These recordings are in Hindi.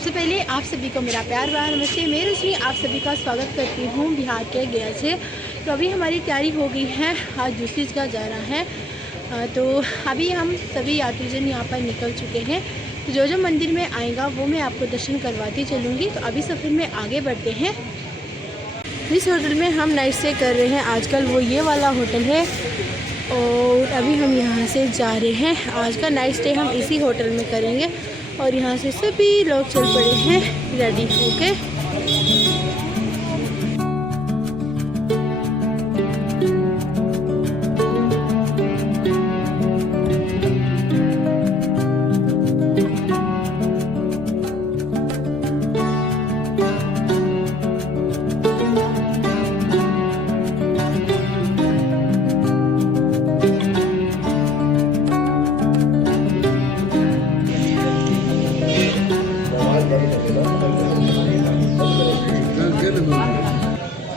सबसे पहले आप सभी को मेरा प्यार भरा नमस्ते। मैं रजनी आप सभी का स्वागत करती हूँ बिहार के गया से। तो अभी हमारी तैयारी हो गई है, आज दूसरी जगह जा रहा है। तो अभी हम सभी यात्रीजन यहाँ पर निकल चुके हैं। तो जो जो मंदिर में आएगा वो मैं आपको दर्शन करवाती चलूँगी। तो अभी सफ़र में आगे बढ़ते हैं। जिस होटल में हम नाइट स्टे कर रहे हैं आजकल वो ये वाला होटल है और अभी हम यहाँ से जा रहे हैं। आज का नाइट स्टे हम इसी होटल में करेंगे और यहाँ से सभी लोग चल पड़े हैं रेडी होके।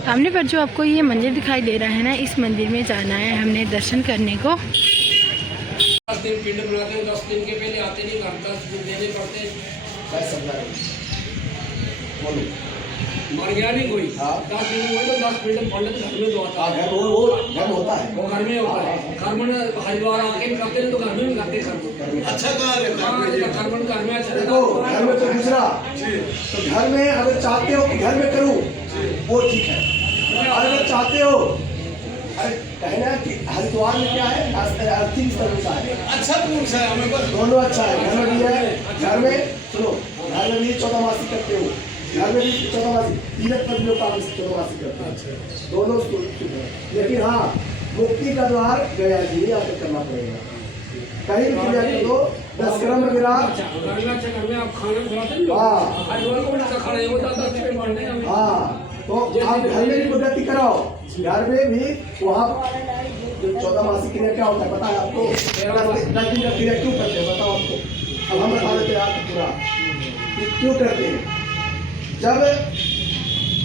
सामने पर जो आपको ये मंदिर दिखाई दे रहा है ना, इस मंदिर में जाना है हमने दर्शन करने को। 10 दिन पिंड बनाते हैं, 10 दिन के पहले आते नहीं, 10 दिन देने पड़ते हैं। मर गया नहीं कोई, 10 दिन हुए तो 10 पिंड पंडित घर में तो आता है। वो घर होता है, वो घर में होता है। घर में हरिद्वार आके करते हैं तो घर में भी करते हैं। अच्छा घर में अच्छा देखो, घर में तो दूसरा तो घर में अगर चाहते हो कि घर में करूँ वो ठीक है। अगर चाहते हो कहना कि हरिद्वार में क्या है, आर्थिक सर्विस है, अच्छा कौन सा है, हमें बस दोनों अच्छा है। घर में भी है, घर में सुनो, घर में भी 14 मासी करते हो, घर में भी 14 मासी, तीरथ पर लोग 14 मासी करते हैं, दोनों। लेकिन हाँ, मुक्ति का द्वार गया जी आकर करना पड़ेगा। कहीं भी क्रिया कर दो, 10 क्रम वगैरह। हाँ, तो आप घर में भी पद्धति कराओ, घर में भी वहाँ 14 मासी क्रिया क्या होता है पता है आपको? 10 दिन का क्रिया क्यों करते हैं बताओ आपको? अब हम बता देते हैं आपको पूरा क्यों करते हैं। जब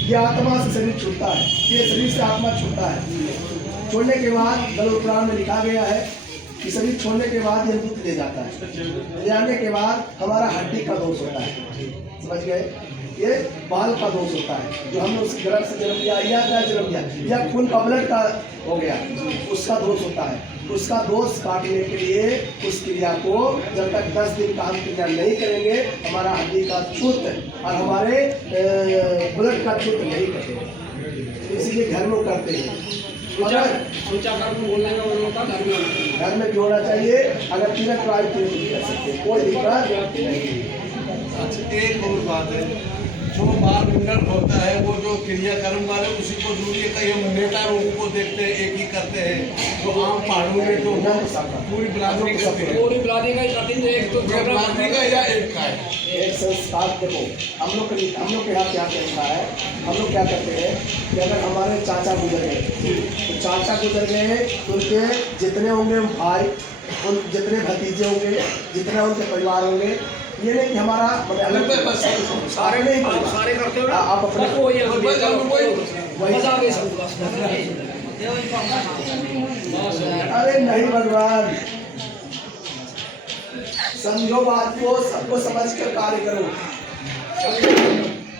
ये आत्मा से शरीर छूटता है, ये शरीर से आत्मा छूटता है, छोड़ने के बाद गरुड़ पुराण में लिखा गया है कि शरीर छोड़ने के बाद ये दूध ले जाता है, ले आने के बाद हमारा हड्डी का दोष होता है, समझ गए? ये बाल का दोष होता है जो हमने उस गर्भ से जन्म लिया या क्या जन्म लिया या खून का ब्लड का हो गया, उसका दोष होता है। उसका दोष काटने के लिए उस क्रिया को जब तक 10 दिन का हम क्रिया नहीं करेंगे, हमारा हड्डी का छूत और हमारे ब्लड का छूत नहीं करेंगे, इसलिए घर में करते हैं। घर में भी होना चाहिए, अगर तीरथ प्राय तीरथ भी कर सकते हैं, कोई दिक्कत नहीं। अच्छा, एक और बात है, जो बाल मुंडन होता है वो जो क्रियाकर्म वाले उसी को जरूरी है। कई हम नेता लोगों को देखते हैं एक ही करते हैं, जो आम पहाड़ों में तो पूरी बिरादरी करते हैं। पूरी बिरादरी का ही करते हैं, एक तो बिरादरी का या एक का है। एक संस्कार देखो, हम लोग के यहाँ क्या चलता है, हम लोग क्या करते हैं कि अगर हमारे चाचा गुजर गए तो चाचा गुजर गए तो उनके जितने होंगे भाई, उन जितने भतीजे होंगे, जितने उनके परिवार होंगे, ये नहीं कि हमारा अलग सारे नहीं, सारे करते हो आप अपने अरे नहीं भगवान, समझो बात को, सबको समझ कर कार्य करो।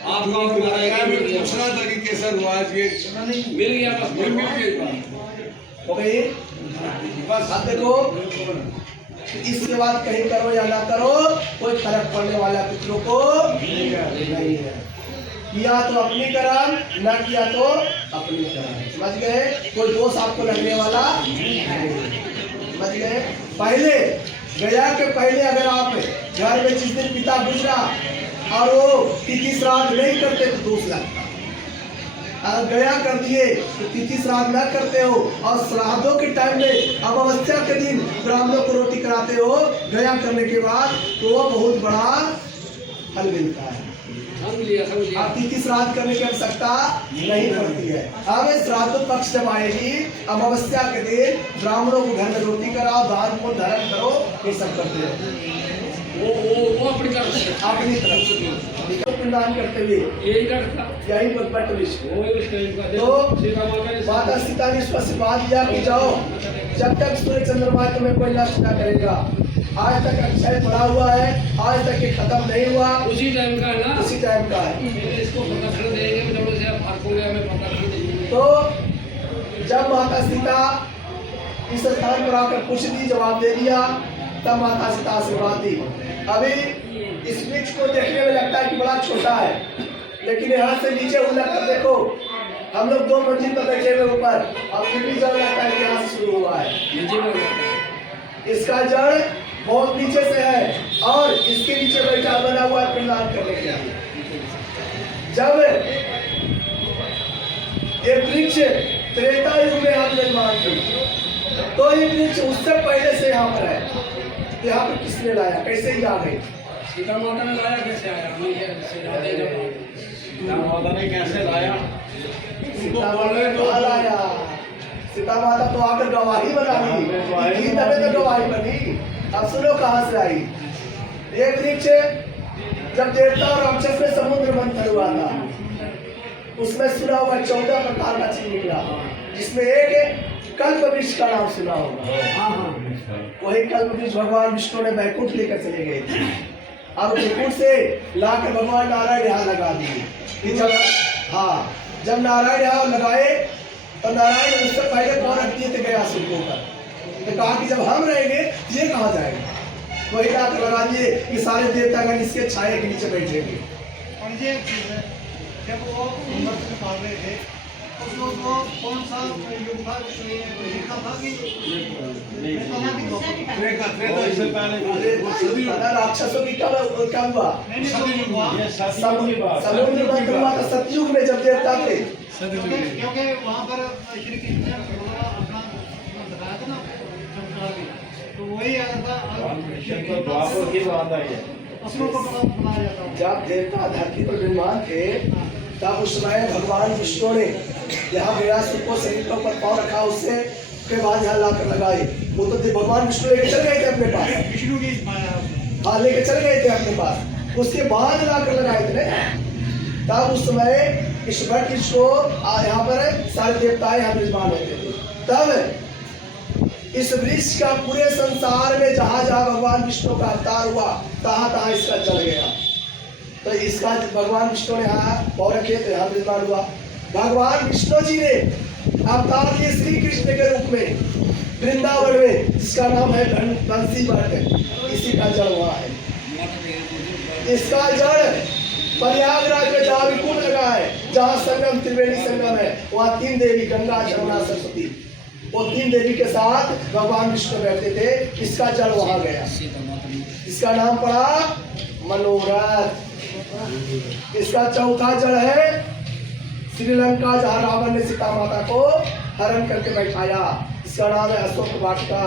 आपका पूछना था कि कैसा हुआ ये मिल गया, बस मिल गया हो गई बस। अब देखो, इसके बाद कहीं करो या ना करो कोई फर्क पड़ने वाला पितरों को नहीं है। किया तो अपनी करम, ना किया तो अपनी करम, समझ गए? कोई दोष आपको लगने वाला नहीं, समझ गए? पहले गया के पहले अगर आप घर में जिस दिन पिता गुजरा और वो तिथि श्राद्ध नहीं करते तो दोष लगता। अगर गया कर दिए तो तिथि श्राद्ध न करते हो और श्राद्धों के टाइम में अमावस्या के दिन ब्राह्मणों को रोटी कराते हो गया करने के बाद, तो वो बहुत बड़ा फल मिलता है। आप तिथि श्राद्ध करने की आवश्यकता नहीं पड़ती है। अब श्राद्ध पक्ष जब आएगी, अमावस्या के दिन ब्राह्मणों को घर में रोटी कराओ, दान को धर्म करो, ये सब करते हैं। वो अपनी तरफ से पिंडदान करते हुए यही तो माता सीता ने आशीर्वाद दिया कि जाओ, जब तक सूर्य चंद्रमा तुम्हें कोई नष्ट न करेगा, आज तक अक्षय पड़ा हुआ है, आज तक ये खत्म नहीं हुआ, उसी टाइम का है ना, उसी टाइम का है। इसको प्रदक्षिण देंगे थोड़े से फर्क हो गया, हमें प्रदक्षिण देंगे। तो जब माता सीता इस स्थान पर आकर पूछ दी, जवाब दे दिया, तब माता सीता आशीर्वाद दी। अभी इस वृक्ष को देखने में लगता है कि बड़ा छोटा है, लेकिन यहाँ से नीचे उलट कर देखो, हम लोग 2 मंजिल पर बैठे हुए ऊपर, अब फिर भी जड़ लगता है कि यहाँ से शुरू हुआ है। नीचे में जाता है। इसका जड़ बहुत नीचे से है और इसके नीचे बैठा बना हुआ है प्रदान करने के लिए। जब ये वृक्ष त्रेता युग में हम निर्माण किए, तो ये वृक्ष उससे पहले से यहाँ पर है। यहाँ पर किसने लाया, कैसे ही आ गई? सीता माता ने लाया, कैसे आया? हमें कैसे लाते जब सीता माता ने कैसे लाया? सीता माता ने कहाँ लाया? सीता माता तो आकर गवाही बना दी, तभी तो गवाही बनी। अब सुनो कहाँ से आई। ये वृक्ष जब देवता और राक्षस में समुद्र मंथन हुआ था, उसमें सुना हुआ 14 प्रकार का चीज निकला, जिसमें एक कल्प वृक्ष का नाम सुना होगा। वही कल्प वृक्ष भगवान विष्णु ने बैकुंठ लेकर चले गए थे। अब बैकुंठ से लाकर भगवान नारायण यहाँ लगा दिए। जब नारायण यहाँ लगाए तो नारायण ने उससे पहले कौन रख दिए थे गयासुर को ऊपर, तो कहा कि जब हम रहेंगे ये कहाँ जाएगा। वही लाकर लगा दिए कि सारे देवतागण इसके छाए के नीचे बैठेंगे। और ये जब वो मृत्यु पाल रहे थे, उस लोग को कौन सा युग था, लिखा था कि राक्षसों की क्या हुआ? समुद्र मंथन हुआ था सतयुग में, जब देवता थे। क्योंकि वहाँ पर श्री कृष्ण ने अपना बताया था ना, तो वही आया था। असुरों को बनाया जाता है। जब देवता धरती पर विद्यमान थे, तब उस समय भगवान विष्णु ने यहाँ गयासुर को शरीर के ऊपर पाँव रखा, उससे के बाद यहाँ लाकर लगाए। वो तो भगवान विष्णु लेके चल गए थे अपने पास, विष्णु की माया, हाँ लेके चल गए थे अपने पास, उसके बाद लाकर लगाए थे। तब उस समय इस वृक्ष को यहाँ पर सारे देवता यहाँ विराजमान होते थे। तब इस वृक्ष का पूरे संसार में जहाँ जहाँ भगवान विष्णु का अवतार हुआ, तहाँ तहाँ इसका चल गया। तो इसका भगवान विष्णु ने यहाँ पाँव रखे तो यहाँ विराजमान हुआ। भगवान विष्णु जी ने अवतार लिए श्री कृष्ण के रूप में वृंदावन में, जिसका नाम है बंसी वट, इसी का जड़ वहाँ है। इसका जड़ प्रयागराज में जहाँ भी कुंड लगा है, जहाँ संगम त्रिवेणी संगम है, वहाँ 3 देवी गंगा जमुना सरस्वती, वो 3 देवी के साथ भगवान विष्णु रहते थे। इसका जड़ वहाँ गया, इसका नाम पड़ा मनोरथ। इसका चौथा जड़ है श्रीलंका, जहाँ रावण ने सीता माता को हरण करके बैठाया, इसका नाम है अशोक वाटिका,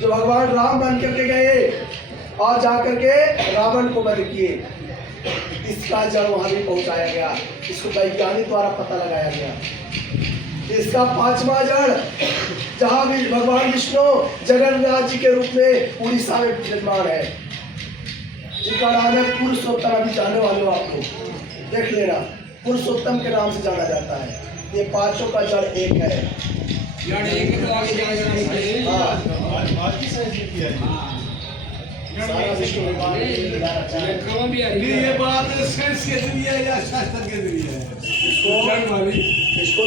जो भगवान राम बन करके गए और जाकर के रावण को वध किए। इसका जड़ वहां भी पहुंचाया गया, इसको वैज्ञानिक द्वारा पता लगाया गया। इसका 5वां जड़, जहां भी भगवान विष्णु जगन्नाथ जी के रूप में उड़ीसा में विराजमान है, जिनका नाम है पुरुषोत्तम। अभी जाने वाले हो आप लोग, देख लेना, पुरुषोत्तम के नाम से जाना जाता है। ये 5 का जड़ एक है। सारा विष्णु ये बात साइंस के जरिए या शास्त्र के जरिए इसको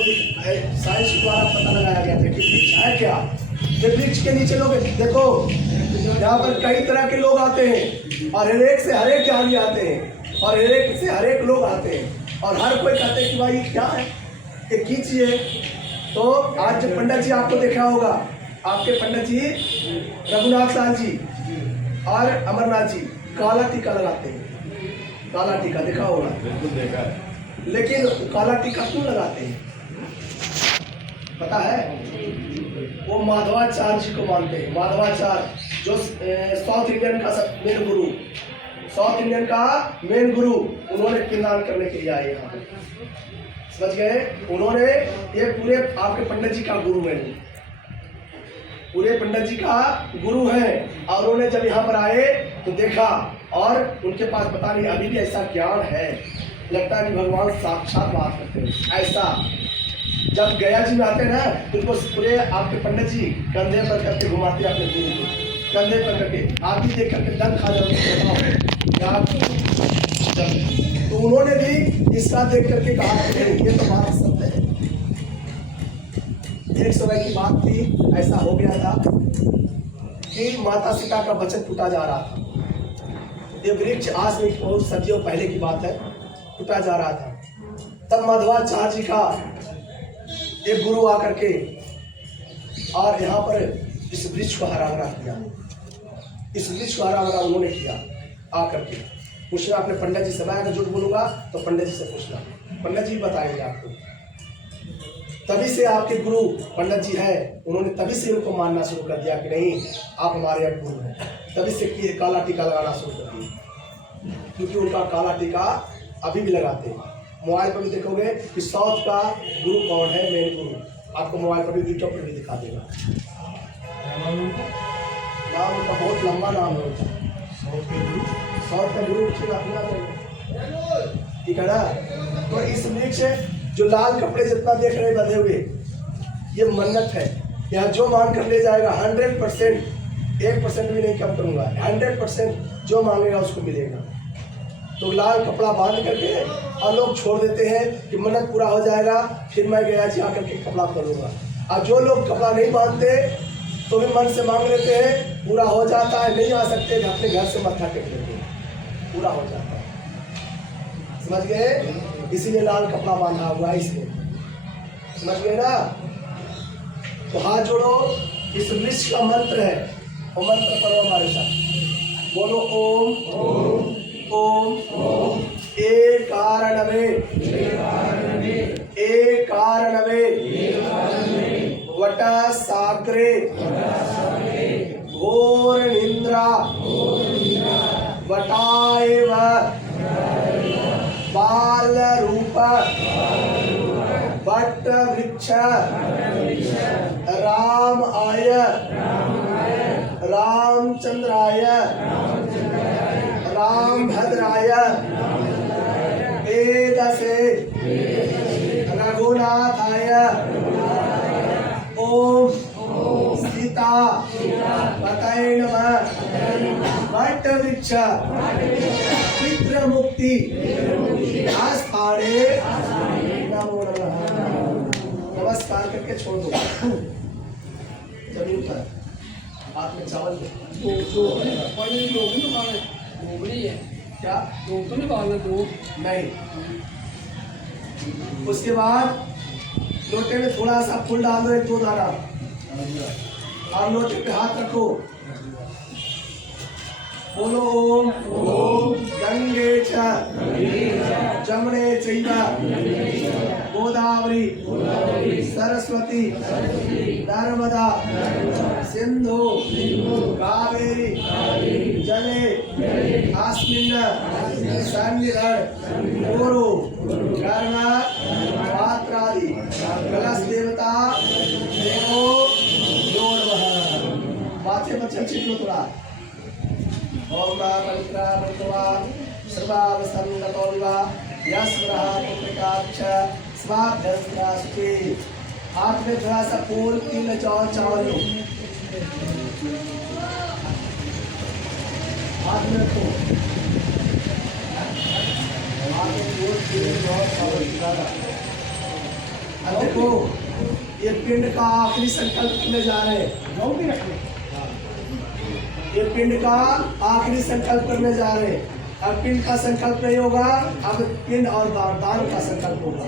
साइंस द्वारा पता लगाया गया था कि वृक्ष है क्या। ये वृक्ष के नीचे लोग देखो, यहाँ पर कई तरह के लोग आते हैं और हर एक से हर एक ज्ञानी आते हैं और हर एक से हर एक लोग आते हैं और हर कोई कहते हैं कि भाई क्या है, ये की चीज़ है। तो आज जो पंडित जी आपको देखा होगा, आपके पंडित जी रघुनाथ लाल जी और अमरनाथ जी काला टीका लगाते हैं। काला टीका देखा होगा, बिल्कुल देखा है। लेकिन काला टीका क्यों लगाते हैं पता है? वो माधवाचार्य जी को मानते हैं। माधवाचार्य जो साउथ इंडियन का मेन गुरु, साउथ इंडियन का मेन गुरु, उन्होंने पिंडदान करने के लिए आए यहाँ पे, समझ गए? उन्होंने ये पूरे आपके पंडित जी का गुरु है, पूरे पंडित जी का गुरु है। और उन्होंने जब यहाँ पर आए तो देखा और उनके पास पता नहीं अभी भी ऐसा ज्ञान है, लगता है कि भगवान साक्षात बात करते हैं। ऐसा जब गया जी में आते हैं ना, तो उनको पूरे आपके पंडित जी कंधे पर करके घुमाते अपने गुरु को। कंधे पर करके आप भी देख करके डंक खा जाओगे। तो उन्होंने भी इसका देख करके कहा ये तो बात सत्य है। एक समय की बात थी, ऐसा हो गया था कि माता सीता का वचन टूटा जा रहा था। ये वृक्ष आज में बहुत सदियों पहले की बात है, टूटा जा रहा था। तब मध्वाचार्य जी का एक गुरु आकर के और यहाँ पर इस वृक्ष को हरा भरा किया। इस वृक्ष को हरा भरा उन्होंने किया। आकर के पूछना अपने पंडित जी से, मैं अगर झूठ बोलूंगा तो पंडित जी से पूछना, पंडित जी बताएंगे आपको। तभी से आपके गुरु पंडित जी है, उन्होंने तभी से उनको मानना शुरू कर दिया कि नहीं आप हमारे अब गुरु हैं। तभी से काला टीका लगाना शुरू कर दिया, क्योंकि उनका काला टीका अभी भी लगाते हैं। मोबाइल पर भी देखोगे कि साउथ का गुरु कौन है, मेन गुरु, आपको मोबाइल पर भी यूट्यूब पर भी दिखा देगा। नाम उनका बहुत लंबा नाम है। साउथ का गुरु ठीक है ना। तो इस वृक्ष जो लाल कपड़े जितना देख रहे बंधे हुए, ये मन्नत है। यहाँ जो मांग कर ले जाएगा 100%, 1% भी नहीं कम करूँगा, 100% जो मांगेगा उसको मिलेगा। तो लाल कपड़ा बांध करके और लोग छोड़ देते हैं कि मन्नत पूरा हो जाएगा, फिर मैं गया जी आकर के कपड़ा खोलूँगा। और जो लोग कपड़ा नहीं बांधते तो भी मन से मांग लेते हैं, पूरा हो जाता है। नहीं आ सकते तो अपने घर से मत्था टेक लेते हैं, पूरा हो जाता है। समझ गए? इसीलिए लाल कपड़ा बांधा हुआ है इसमें, समझ गए ना। तो हाथ जोड़ो, इस वृक्ष का मंत्र है, वो मंत्र पढ़ो हमारे साथ। बोलो ओम ओम ओम एक कारणवे वट साग्रे घोर निंद्रा वटाएव बाल रूप वट वृक्ष राम आय रामचंद्राय राम भद्राय वेद से रघुनाथाय ओम सीता पतये नमः वट वृक्ष पितृ मुक्ति आस्थाने नमो नमः। नमस्कार करके छोड़ दो जमीन पर, हाथ में चावल क्या नहीं। उसके बाद लोटे में थोड़ा सा फूल डाल दो, 1-2 दाना, और लोटे पे हाथ रखो। बोलो ओम गंगे च जमुने चैव गोदावरी सरस्वती नर्मदा सिंधु कावेरी जले अस्मिन् सन्निधि कुरु कर्म पात्रादि कलश देवता देवो नमः। माथे पर छिड़को थोड़ा। ओम पवित्र पवित्रवा सर्वावसन्नतो विवा यस्मरः पुत्रिकाक्ष स्वाभ्यस्त्रा सुखी। हाथ में थोड़ा सा फूल 3 चावल लो, हाथ में रखो। हाथ में फूल 3 चावल डाला। अब देखो ये पिंड का आखिरी संकल्प करने जा रहे हैं। ये पिंड का आखिरी संकल्प करने जा रहे हैं। अब पिंड का संकल्प नहीं होगा, अब पिंड और दान का संकल्प होगा।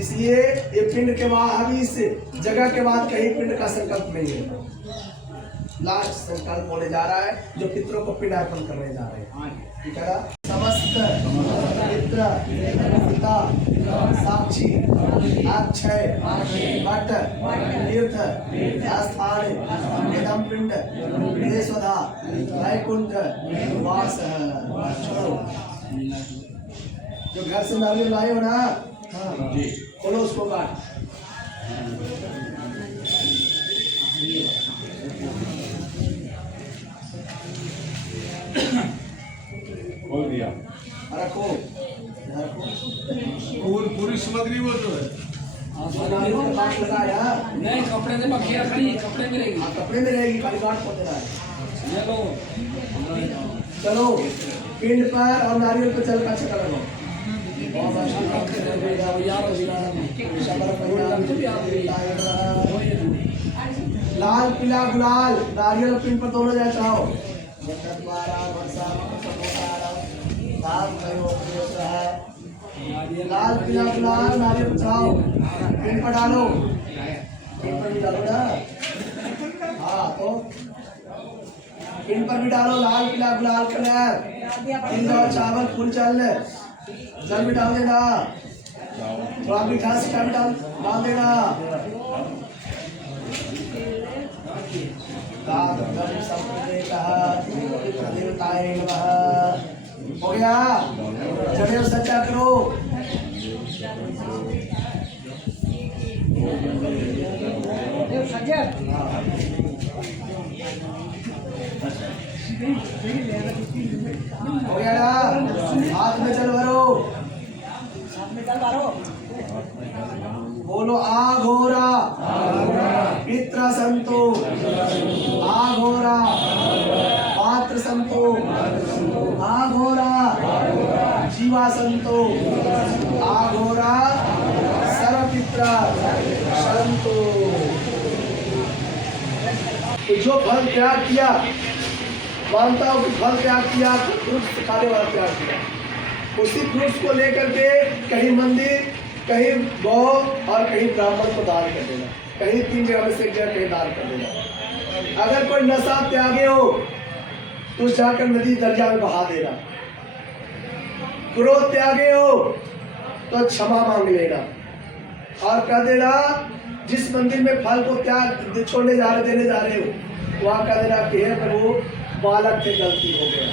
इसलिए ये पिंड के बाद, अभी इस जगह के बाद कहीं पिंड का संकल्प नहीं है। लास्ट संकल्प होने जा रहा है, जो पितरों को पिंड अर्पण करने जा रहे हैं। ठीक है ना। समस्त पित्र पिता साक्षी अक्षय वट तीर्थ स्थान इदं पिंड देशवधा वैकुंठ वास। छोड़ो, जो घर से नारियल लाए हो ना, खोलो उसको काट। बोल दिया। रखो पूरी सामग्री वो जो है लगाया नहीं, कपड़े से मक्खियाँ खड़ी, कपड़े में रहेगी। कपड़े में रहेगी, खाली काट कर देना है। ये लो चलो पिंड पर और नारियल पर जल का छटा लगाओ। लाल पीला गुलाल नारियल पिंड पर दोनों जाए चाहो। लाल पीला गुलाल नारियल चढ़ाओ, पिंड पर डालो, पिंड पर भी डालो ना। हाँ तो पिंड पर भी डालो लाल पीला गुलाल कलर, और चावल फूल जल भी डाल देना, थोड़ा मीठा सीठा भी डाल देना। हो गया, जनेऊ सच्चा करो। हो गया ना, हाथ में जल भरो, बोलो आघोरा पित्र संतो, आघोरा पात्र संतो, आघोरा जीवा संतो, आघोरा सर्वपित्र संतो। तो जो फल त्याग किया, मानता हूँ कि फल त्याग किया, फ्रूट खाने वाला त्याग किया, उसी फ्रूट्स को लेकर के कहीं मंदिर, कहीं गौ और कहीं ब्राह्मण को दान कर देना, कहीं 3 जगह में से एक जगह कहीं दान कर देना। अगर कोई नशा त्यागे हो तो जाकर नदी दरिया में बहा देना, क्रोध त्यागे हो तो क्षमा मांग लेना और कह देना जिस मंदिर में फल को त्याग छोड़ने जा रहे देने जा रहे हो वहां कह देना कि हे प्रभु बालक से गलती हो गया,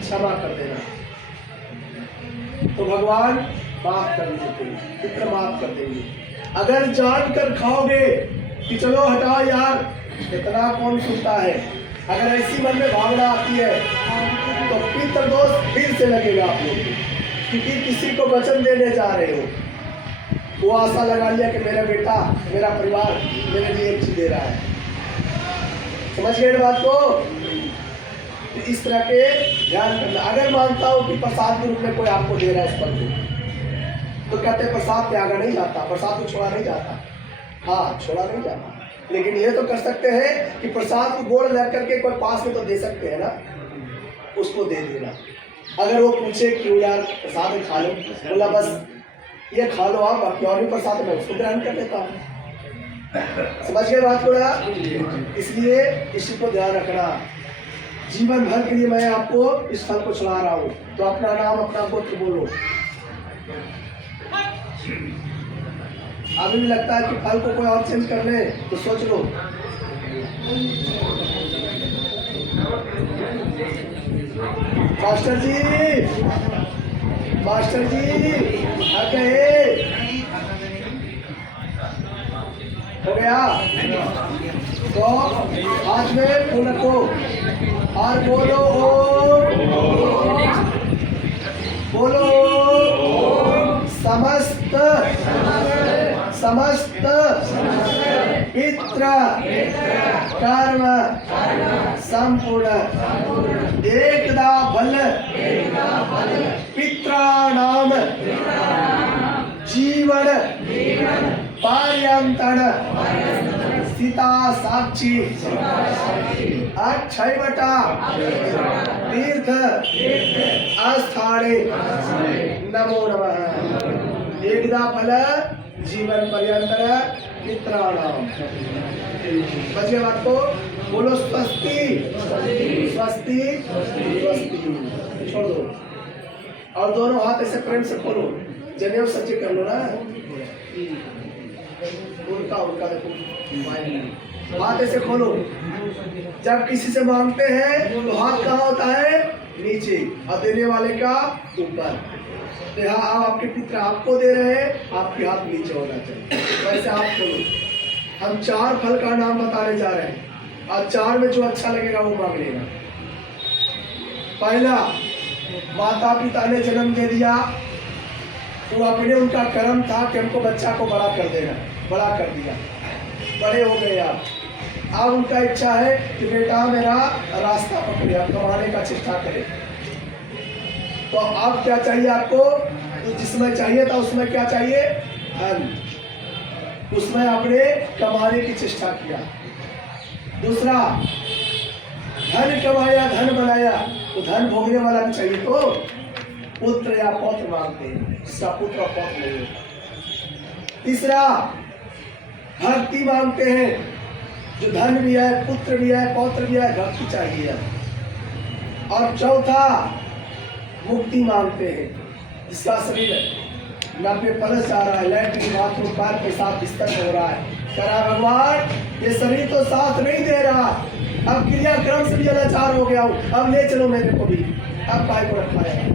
क्षमा कर देना, तो भगवान माफ कर देते, पितर माफ कर देंगे। अगर जानकर खाओगे कि चलो हटाओ यार, इतना कौन सुनता है, अगर ऐसी मन में भावना आती है तो पितर दोष फिर से लगेगा आप लोग, क्योंकि किसी को वचन देने जा रहे हो, वो आशा लगा लिया कि मेरा बेटा, मेरा परिवार मेरे लिए एक चीज दे रहा है। समझ गए बात को? तो इस तरह के ध्यान करना। अगर मानता हूं कि प्रसाद के रूप में कोई आपको दे रहा है इस पर, तो कहते हैं प्रसाद त्यागा नहीं जाता, प्रसाद को छोड़ा नहीं जाता। हाँ, छोड़ा नहीं जाता, लेकिन ये तो कर सकते हैं कि प्रसाद को गोड़ लग करके कोई पास में तो दे सकते हैं ना, उसको दे देना। अगर वो पूछे क्यों यार प्रसाद खा लो, बोला बस ये खा लो आप, बाकी और भी प्रसाद मैं उसको ग्रहण कर लेता हूँ। समझ गए बात को ना? इसलिए इसी को ध्यान रखना। जीवन भर के लिए मैं आपको इस फल को चला रहा हूँ, तो अपना नाम अपना गोत्र बोलो। अभी भी लगता है कि फल को कोई और चेंज कर ले तो सोच लो। मास्टर जी, मास्टर जी आ गए, हो गया? तो हाथ में फूल रखो और बोलो बोलो समस्त समस्त पितृ कर्म संपूर्ण एकदा फल पित्राणाम जीवन पर्यंतन सीता साक्षी अक्षयवटा तीर्थ आस्थाने नमो नमः। एकदा फल जीवन पर्यंतर मित्राणाम। बचे बात को बोलो स्वस्ति स्वस्ति स्वस्ति। छोड़ दो और दोनों हाथ ऐसे प्रेम से खोलो, जनेऊ सच्चे कर लो ना। उनका देखो, हाथ ऐसे खोलो। जब किसी से मांगते हैं तो हाथ कहाँ होता है? नीचे, और देने वाले का ऊपर। तो यहाँ आप आपके पिता आपको दे रहे हैं, आपके हाथ नीचे होना चाहिए। वैसे हाथ खोलो। हम 4 फल का नाम बताने जा रहे हैं और 4 में जो अच्छा लगेगा वो मांग लेना। पहला, माता पिता ने जन्म दे दिया, तो अपने उनका कर्म था कि हमको बच्चा को बड़ा कर देना, बड़ा कर दिया, बड़े हो गए आप, अब उनका इच्छा है कि बेटा मेरा रास्ता पकड़े, अब कमाने का चेष्टा करे। तो अब क्या चाहिए आपको? तो जिसमें चाहिए था उसमें क्या चाहिए? धन। उसमें आपने कमाने की चेष्टा किया। दूसरा, धन कमाया, धन बनाया, तो धन भोगने वाला भी चाहिए, तो पुत्र या पौत्र मांगते हैं, जिसका पुत्र और पौत्र नहीं होता। तीसरा, भक्ति मांगते हैं, जो धन भी है, पुत्र भी है, पौत्र भी है, भक्ति चाहिए। और चौथा, मुक्ति मांगते हैं, जिसका शरीर 90 प्लस जा रहा है, लैट्रिन बाथरूम पैर पेशाब बिस्तर हो रहा है, करा भगवान ये शरीर तो साथ नहीं दे रहा, अब क्रियाक्रम से भी लाचार हो गया हूँ, अब ले चलो मेरे को भी, अब काय को रखा है।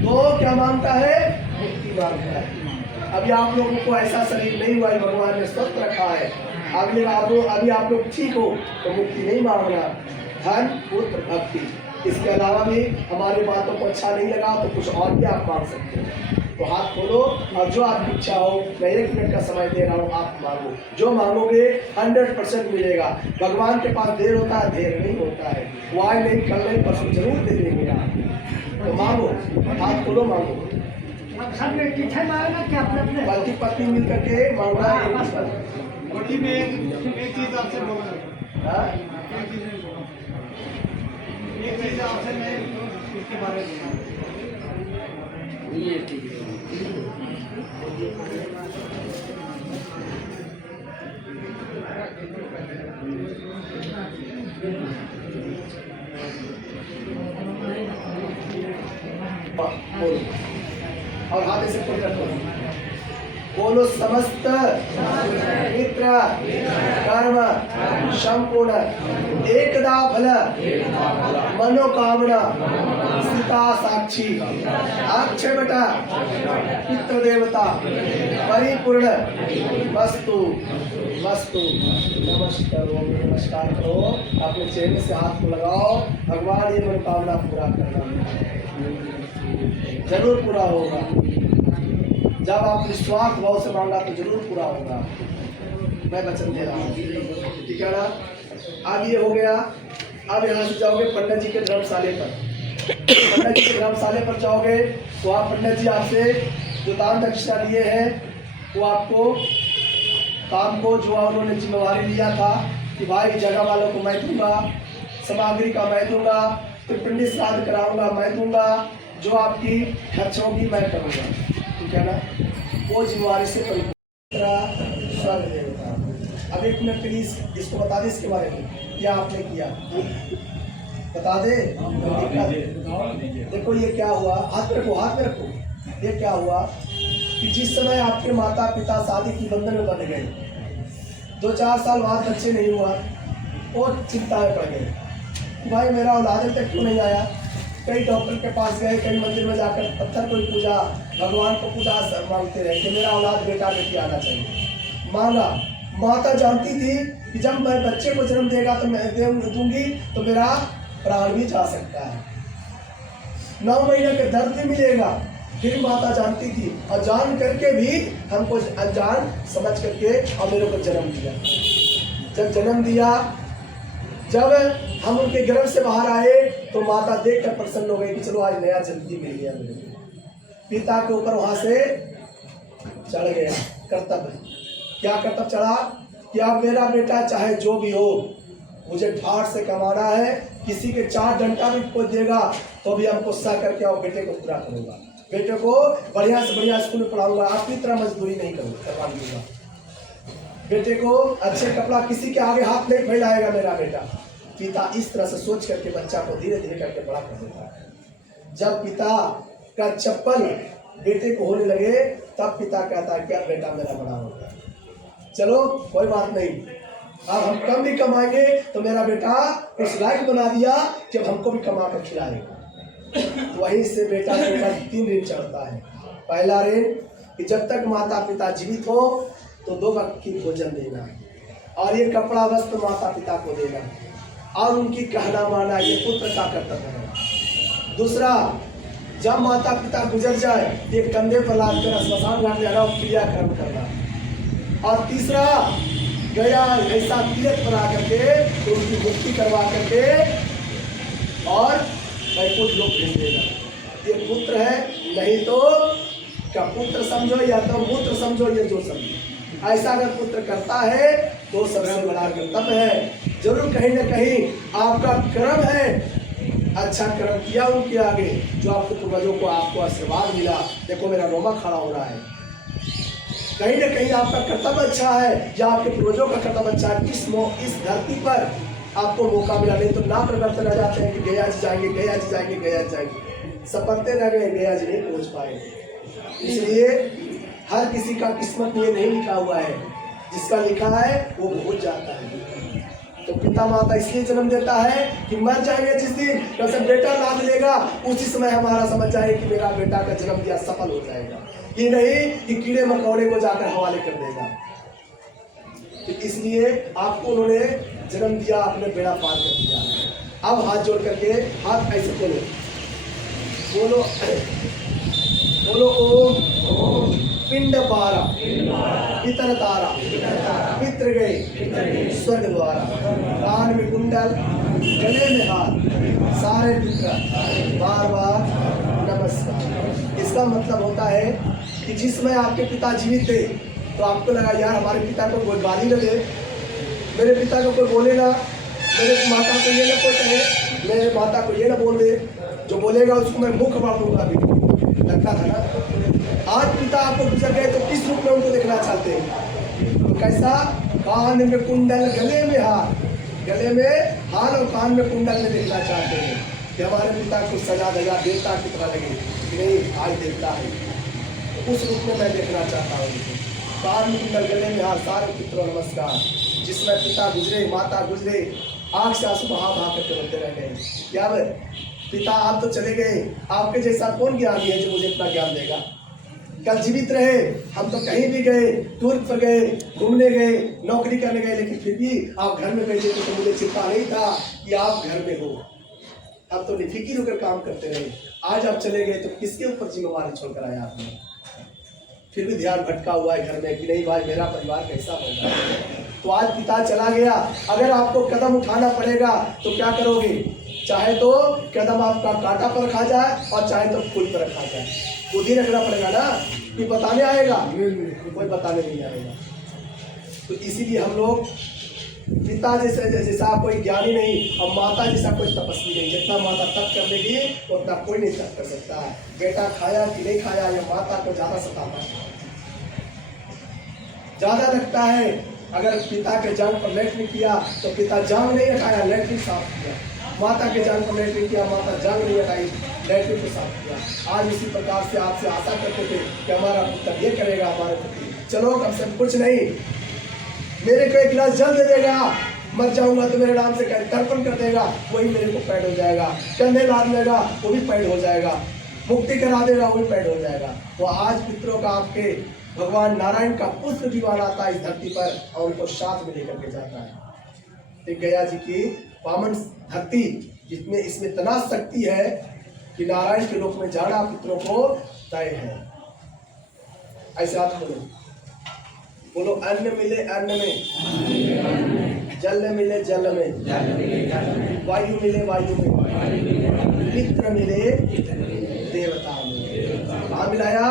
तो क्या मांगता है? मुक्ति मांगता है। अभी आप लोगों को ऐसा शरीर नहीं हुआ है, भगवान ने स्वस्थ रखा है, अभी आप लोग ठीक हो तो मुक्ति नहीं मांगना, धन, पुत्र, भक्ति। इसके अलावा भी हमारी बातों को अच्छा नहीं लगा तो कुछ और भी आप मांग सकते हो। तो हाथ खोलो और जो आपकी इच्छा हो, मैं 1 मिनट का समय दे रहा हूँ, आप मांगो। जो मांगोगे 100% मिलेगा। भगवान के पास देर होता है, देर नहीं होता है, वो आज नहीं कल नहीं परसों जरूर दे देंगे आप। तो मांगो, हाथ खोलो, मांगो। पति पत्नी मिल करके मांगना है। बड़ी में एक चीज आपसे बोलना है, एक चीज आपसे मैं इसके बारे में ये ठीक है। और हाथ ऐसे पकड़ रखो, बोलो समस्त मित्र कर्म संपूर्ण एकदा फल मनोकामना सीता साक्षी आक्षेपटा पितृ देवता परिपूर्ण वस्तु वस्तु। नमस्कार करो, अपने चेहरे से हाथ को लगाओ, भगवान ये मनोकामना पूरा करना जरूर पूरा होगा। जब आप निस्वार्थ भाव से मांगा तो जरूर पूरा होगा, मैं वचन दे रहा हूँ, ठीक है ना। अब ये हो गया। अब यहाँ से जाओगे पंडित जी के धर्मशाले पर, पंडित जी के धर्मशाले पर जाओगे तो आप पंडित जी आपसे जो दान दक्षिणा लिए हैं वो आपको काम को जो उन्होंने जिम्मेवारी लिया था कि भाई जगह वालों को मैं दूंगा, सामग्री का मैं दूंगा, तो पिंडी श्राद्ध कराऊंगा मैं दूंगा, जो आपकी खर्च होगी मैं करूँगा, ठीक है ना। वो जिम्मेवारी से स्वर्ग देवता। अब 1 मिनट प्लीज इसको बता दे, इसके बारे में क्या आपने किया बता दे। देखो ये क्या हुआ, हाथ में रखो, हाथ में रखो। ये क्या हुआ कि जिस समय आपके माता पिता शादी की बंधन में बन गए, 2-4 साल बाद बच्चे नहीं हुआ, और चिंता में पड़ गए कि भाई मेरा औलाद तक क्यों नहीं आया। कई डॉक्टर के पास गए, कई मंदिर में जाकर पत्थर को पूजा, भगवान को पूजा मांगते रहे कि मेरा औलाद बेटा बेटी आना चाहिए। मांगा, माता जानती थी कि जब मैं बच्चे को जन्म देगा तो मैं दूंगी तो मेरा प्राण भी जा सकता है, 9 महीने के दर्द भी मिलेगा। फिर माता जानती थी और जान करके भी हमको अनजान समझ करके और मेरे को जन्म दिया। जब जन्म दिया, जब हम उनके गर्भ से बाहर आए तो माता देखकर प्रसन्न हो गई कि चलो आज नया जिंदगी मिल गया मेरे को। पिता के ऊपर वहां से चढ़ गया कर्तव्य। क्या कर्तव्य चढ़ा कि अब मेरा बेटा चाहे जो भी हो, मुझे ठाठ से कमाना है, किसी के 4 डंडा भी कोई देगा तो भी हम गुस्सा करके और बेटे को पूरा करूंगा, बेटे को बढ़िया से बढ़िया स्कूल में पढ़ाऊंगा, आपकी तरह मजदूरी नहीं करवा दूंगा, बेटे को अच्छे कपड़ा, किसी के आगे हाथ नहीं फैलाएगा मेरा बेटा। पिता इस तरह से सोच करके बच्चा को धीरे धीरे करके बड़ा कर देता है। जब पिता का चप्पल बेटे को होने लगे तब पिता कहता है क्या बेटा मेरा बड़ा हो गया, चलो कोई बात नहीं, अब हम कम भी कमाएंगे तो मेरा बेटा उस लायक बना दिया कि हमको भी कमा कर खिलाएगा। वहीं से बेटा के ऊपर 3 ऋण चढ़ता है। पहला ऋण कि जब तक माता पिता जीवित हो तो 2 वक्त की भोजन देना, और ये कपड़ा वस्त्र माता पिता को देना, और उनकी कहना माना, ये पुत्र का कर्तव्य है। दूसरा, जब माता पिता गुजर जाए ये कंधे पर लाद कर स्मशान घाट जाना और क्रियाक्रम करना। और तीसरा, गया ऐसा तीर्थ बना करके तो उनकी मुक्ति करवा करके और वैकुंठ लोक भेज देगा। ये पुत्र है, नहीं तो क्या पुत्र समझो या तो मूत्र समझो, ये जो समझो। ऐसा अगर पुत्र करता है तो सबसे बड़ा कर्तव्य है। जरूर कहीं ना कहीं आपका कर्म है, अच्छा कर्म किया उनके आगे, जो आपके पूर्वजों को आपको आशीर्वाद मिला। देखो मेरा रोमा खड़ा हो रहा है, कहीं ना कहीं आपका कर्तव्य अच्छा है या आपके पूर्वजों का कर्तव्य अच्छा है। इस धरती पर आपको मौका मिला, नहीं तो ना परिवर्तन रह जाते हैं कि गया जी जाएंगे, गया जी जाएंगे, गया जी जाएंगे, सपरते रह गए, गया जी नहीं पहुंच पाए। इसलिए हर किसी का किस्मत में नहीं लिखा हुआ है, जिसका लिखा है वो पहुंच जाता है। तो पिता माता इसलिए जन्म देता है कि मर जाएंगे जिस दिन, जब से बेटा ना मिलेगा उसी समय हमारा समझ जाए कि मेरा बेटा का जन्म दिया सफल हो जाएगा, ये नहीं कि कीड़े मकोड़े को जाकर हवाले कर देगा। तो इसलिए आपको उन्होंने जन्म दिया, आपने बेड़ा पार कर दिया। अब हाथ जोड़ करके हाथ ऐसे बोलो, बोलो बोलो ओम पिंड पारा पितर तारा पितृ गए स्वर्ग द्वारा, कान में कुंडल गले में हार, सारे पितर बार बार नमस्कार। इसका मतलब होता है कि जिस समय आपके पिता जीवित थे तो आपको लगा यार हमारे पिता को कोई गाली न दे, मेरे पिता को कोई बोले ना, मेरे माता को ये ना कोई कहे, मेरे माता को ये ना बोल दे, जो बोलेगा उसको मैं मुख बांटूंगा भी, लगता था ना। आज पिता आपको गुजर गए तो किस रूप में उनको देखना चाहते हैं? तो कैसा? कान में कुंडल गले में हार, गले में हार और कान में कुंडल में देखना चाहते हैं कि हमारे पिता को सजा दया देवता की तरह लगे कि नहीं आज देवता है, उस रूप में मैं देखना चाहता हूँ। कान में कुंडल गले में हार, सारे पितरों नमस्कार। जिसमें पिता गुजरे माता गुजरे आँख से आंसू बहा बहा करके रोते रह गए। क्या पिता आप तो चले गए, आपके जैसा कौन ज्ञानी है जो मुझे इतना ज्ञान देगा? कल जीवित रहे, हम तो कहीं भी गए, टूर पर गए, घूमने गए, नौकरी करने गए, लेकिन फिर भी आप घर में बैठे थे तो मुझे चिंता नहीं था कि आप घर में हो। अब तो निफिकिर होकर काम करते रहे, आज आप चले गए तो किसके ऊपर जिम्मेवारी छोड़कर आया आपने? फिर भी ध्यान भटका हुआ है घर में कि नहीं भाई मेरा परिवार कैसा होगा। तो आज पिता चला गया, अगर आपको कदम उठाना पड़ेगा तो क्या करोगे? चाहे तो कदम आपका कांटा पर रखा जाए और चाहे तो फूल पर रखा जाए, खुद ही रखना पड़ेगा ना। कोई बताने आएगा? कोई बताने नहीं आएगा। तो इसीलिए हम लोग पिता जैसा कोई ज्ञानी नहीं और माता जैसा कोई तपस्वी नहीं। जितना माता तप कर लेगी उतना कोई नहीं तप कर सकता है। बेटा खाया कि नहीं खाया ये माता को ज्यादा सताता है, ज्यादा लगता है। अगर पिता के जांग पर लेटरिन किया तो पिता जांग नहीं हटाया, लेटरिन साफ किया। माता के जांग पर लेटरिन किया, माता जांग नहीं हटाई, लेटरिन को साफ किया। आज इसी प्रकार से आपसे आशा करते थे कि हमारा पुत्र ये करेगा हमारे प्रति, चलो कम से कम कुछ नहीं, मेरे को एक गिलास जल दे देगा, मर जाऊंगा तो मेरे नाम से तर्पण कर देगा, वही मेरे को पैड हो जाएगा। कंधे लाद लेगा वो भी पैड हो जाएगा, मुक्ति करा देगा वो भी पैड हो जाएगा। तो आज पितरों का आपके भगवान नारायण का पुत्र विमान आता है इस धरती पर और उनको साथ में लेकर के जाता है। तो गया जी की पावन धरती जिसमें इसमें इतना शक्ति है कि नारायण के लोक में जाना पितरों को तय है। ऐसे आप बोलो अन्न मिले अन्न में, जल मिले जल में, वायु मिले वायु में, मित्र मिले देवता में। कहाँ मिलाया?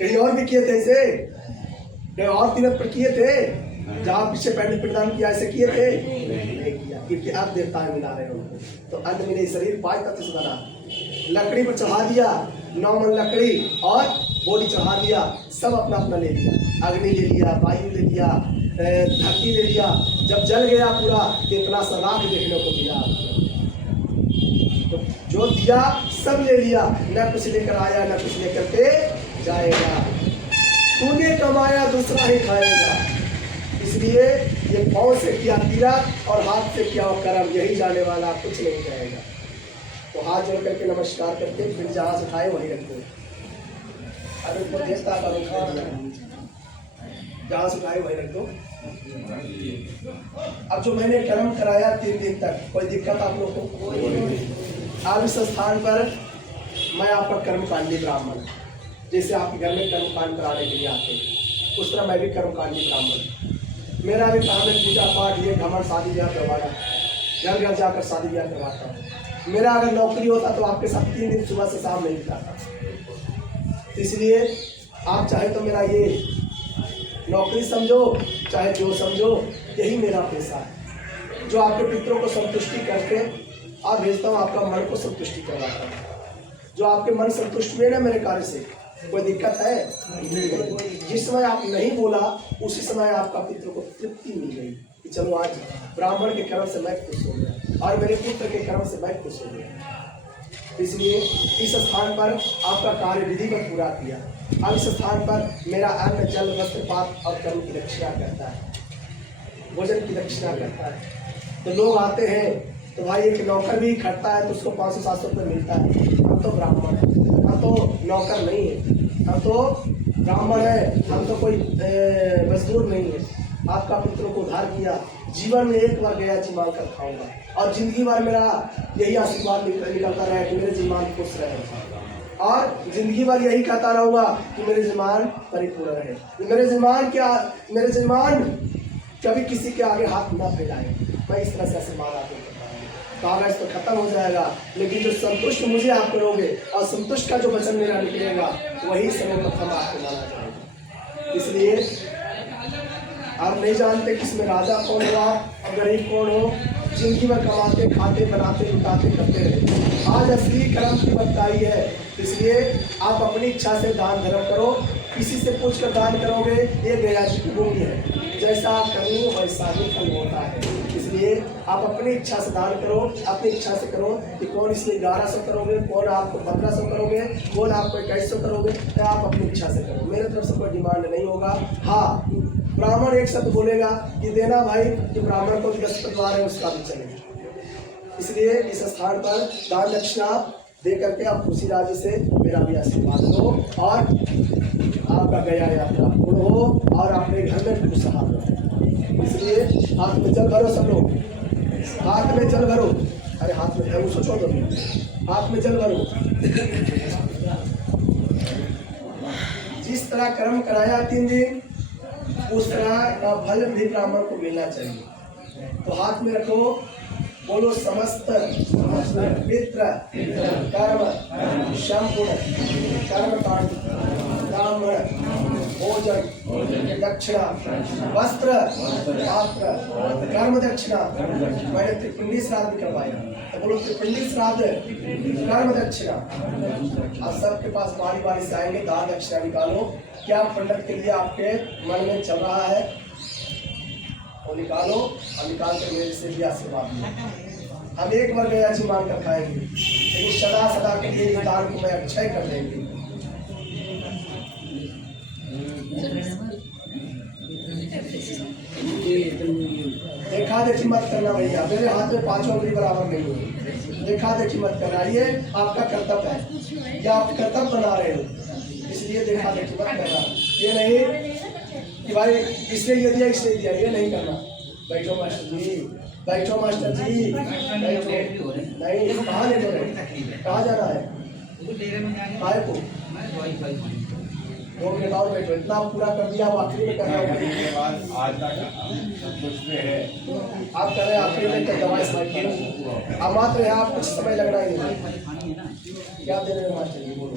कहीं और भी किए थे ऐसे, कहीं और तीनों पर किए थे जहाँ पीछे पैंड प्रदान किया ऐसे किए थे? नहीं किया, क्योंकि अब देवताएं मिला रहे हो। तो अन्न मिले शरीर 5 तत्व से बना, लकड़ी पर चढ़ा दिया, 9 मन लकड़ी और बॉडी चढ़ा दिया, सब अपना अपना ले लिया। अग्नि ले लिया, वायु ले लिया, धरती ले लिया। जब जल गया पूरा तो इतना सा राख देखने को मिला। तो जो दिया सब ले लिया, न कुछ लेकर आया न कुछ लेकर के जाएगा। तूने कमाया दूसरा ही खाएगा। इसलिए ये पाँव से किया तीरथ और हाथ से किया कर्म, यही जाने वाला, कुछ नहीं जाएगा। तो हाथ जोड़ करके नमस्कार करके फिर जहाँ से खाए वहीं रख दो। अरे ऊपर देखता का जहाँ से खाए वहीं रख दो। अब जो मैंने कर्म कराया 3 दिन तक, कोई दिक्कत आप लोग को? आप इस स्थान पर मैं आपका कर्मकांडी ब्राह्मण, जैसे आपके घर में कर्मकांड कराने के लिए आते हैं, उस तरह मैं भी कर्मकांडी ब्राह्मण। मेरा भी काम है पूजा पाठ, ये घमंड, शादी ब्याह करवाना, घर घर जाकर शादी ब्याह करवाता हूँ। मेरा अगर नौकरी होता तो आपके साथ 3 दिन सुबह से शाम नहीं बिताता। इसलिए आप चाहे तो मेरा ये नौकरी समझो, चाहे जो समझो, यही मेरा पेशा है, जो आपके पितरों को संतुष्टि करके और भेजता हूँ, आपका मन को संतुष्टि करवाता हूँ। जो आपके मन संतुष्ट हुए ना मेरे कार्य से, कोई दिक्कत है? जिस समय आप नहीं बोला उसी समय आपका पितृ को तृप्ति मिल गई कि चलो आज ब्राह्मण के कर्म से मैं खुश हो गया और मेरे पुत्र के कर्म से मैं खुश हो गया। इसलिए इस स्थान पर आपका कार्य विधिवत पूरा किया। अब इस स्थान पर मेरा अन्न, जल, वस्त्र, पात्र और कर्म की दक्षिणा करता है, भोजन की दक्षिणा करता है। तो लोग आते हैं तो भाई एक नौकर भी खटता है तो उसको 500-700 रुपये मिलता है। हम तो ब्राह्मण है, हम तो नौकर नहीं है, हम तो ब्राह्मण है, हम तो कोई मजदूर नहीं है। आपका पितरों को उद्धार किया, जीवन में एक बार गया जी मांग कर खाऊंगा और जिंदगी भर मेरा यही आशीर्वाद निकलता रहे कि मेरे जीवन खुश रहे और जिंदगी भर यही कहता रहूँगा कि मेरे जीवन परिपूर्ण रहे। मेरे जीवन कभी किसी के आगे हाथ ना फैलाए। मैं इस तरह से आशीर्वाद आपको करता हूँ। कागज तो खत्म हो जाएगा, लेकिन जो संतुष्ट मुझे आप करोगे और संतुष्ट का जो वचन मेरा निकलेगा वही सर्वप्रथम आपको माना जाएगा। इसलिए आप नहीं जानते कि इसमें राजा कौन हो और गरीब कौन हो। जिंदगी भर कमाते, खाते, बनाते, लुटाते, करते रहे। आज असली कर्म की बताई है। इसलिए आप अपनी इच्छा से दान धर्म करो, किसी से पूछ कर दान करोगे ये गया की भूमि है। जैसा आप करेंगे वैसा ही फल होता है। इसलिए आप अपनी इच्छा से दान करो, अपनी इच्छा से करो कि कौन इसलिए 1100 करोगे, कौन आपको 1500 करोगे, कौन आपको 2100 करोगे, तो आप अपनी इच्छा से करो। मेरे तरफ से कोई डिमांड नहीं होगा। हाँ, ब्राह्मण एक शब्द बोलेगा कि देना भाई, कि ब्राह्मण को 10 परिवार है उसका भी चलेगा। इसलिए इस स्थान पर दान दक्षिणा दे करके आप खुशी राजी से मेरा भी आशीर्वाद लो और आपका गया यात्रा पूर्ण हो और अपने घर में खुशहाल रहो। इसलिए हाथ में जल भरो सब लोग, हाथ में जल भरो। अरे हाथ में सोचो तो, हाथ में जल भरो। जिस तरह कर्म कराया 3 दिन उस तरह का फल भी ब्राह्मण को मिलना चाहिए। तो हाथ में रखो, बोलो समस्त पितृ कर्म संपूर्ण कर्म कांड ब्राह्मण भोजन दक्षिणा वस्त्र पात्र कर्म दक्षिणा। मैंने त्रिपिंडी श्राद्ध भी करवाया, तो बोलो त्रिपिंडी श्राद्ध कर्म दक्षिणा। आप सबके पास बारी बारी से आएंगे, दान दक्षिणा निकालो। क्या पंडित के लिए आपके मन में चल रहा है वो निकालो और निकाल कर मेरे से भी आशीर्वाद लो। हम एक बार गया जी मान कर खाएंगे, लेकिन सदा सदा के लिए दान को मैं अक्षय कर देंगे। देखा देखी मत करना भैया, मेरे हाथ में 5 उंगली बराबर नहीं है। देखा देखी मत करना, ये आपका कर्तव्य है, या आप कर्तव्य बना रहे हो, इसलिए देखा देखी मत करना। ये नहीं कि भाई इसने ये दिया इसने दिया, ये नहीं करना। बैठो मास्टर जी, बैठो मास्टर जी, बैठो। नहीं, कहाँ ले जा रहे, कहाँ जाना है? काय को 2 मिनट और बैठो। इतना पूरा कर दिया, आखिरी में करना होगा। आप कर रहे हैं आखिरी में दवाई समय अब मात्र है, आप कुछ समय लगना ही नहीं। क्या दे रहे हैं मास्टर जी, बोलो।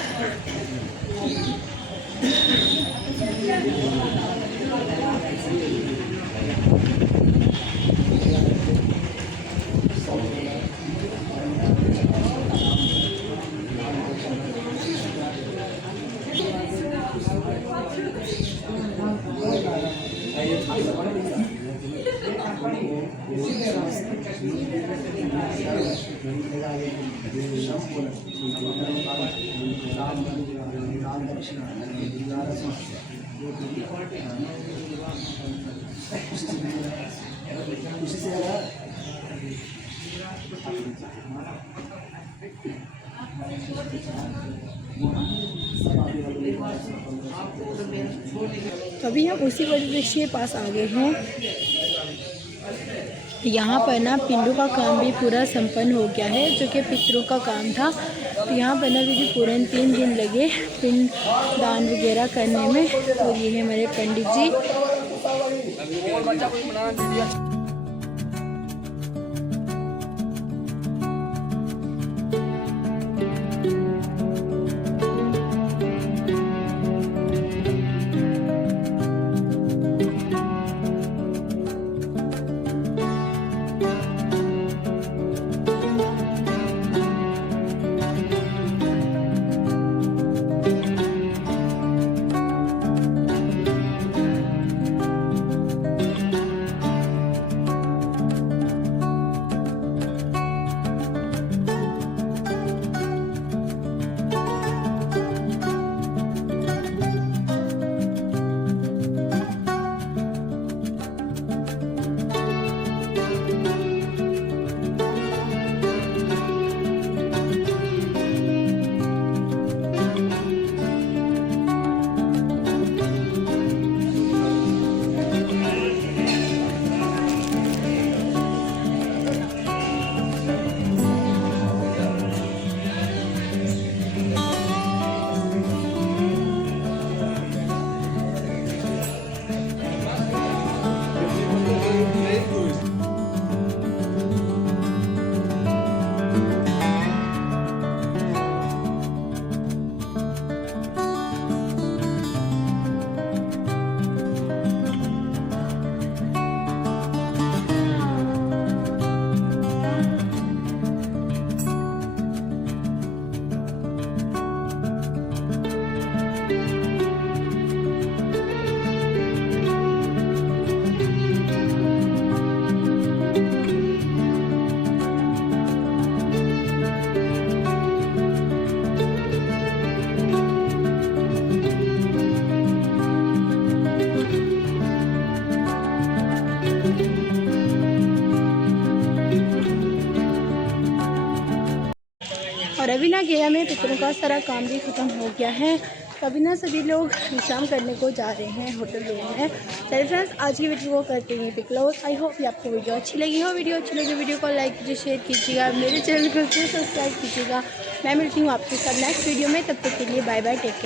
तो अभी हम उसी वृक्ष के पास आ गए हैं। यहाँ पर ना पिंडों का काम भी पूरा संपन्न हो गया है, जो कि पितरों का काम था तो यहाँ पर ना भी पूरे 3 दिन लगे पिंड दान वगैरह करने में। और ये है हमारे पंडित जी। और अभी ना गया में पितरों का सारा काम भी ख़त्म हो गया है। तो अभी ना सभी लोग विश्राम करने को जा रहे हैं होटल रूम में। चलिए फ्रेंड्स, आज की वीडियो को करते हैं क्लोज। आई होप कि आपको वीडियो अच्छी लगी हो। वीडियो अच्छी लगी वीडियो को लाइक कीजिए, शेयर कीजिएगा, मेरे चैनल को सब्सक्राइब कीजिएगा। मैं मिलती हूँ आपके साथ नेक्स्ट वीडियो में। तब तक के लिए बाय बाय, टेक केयर।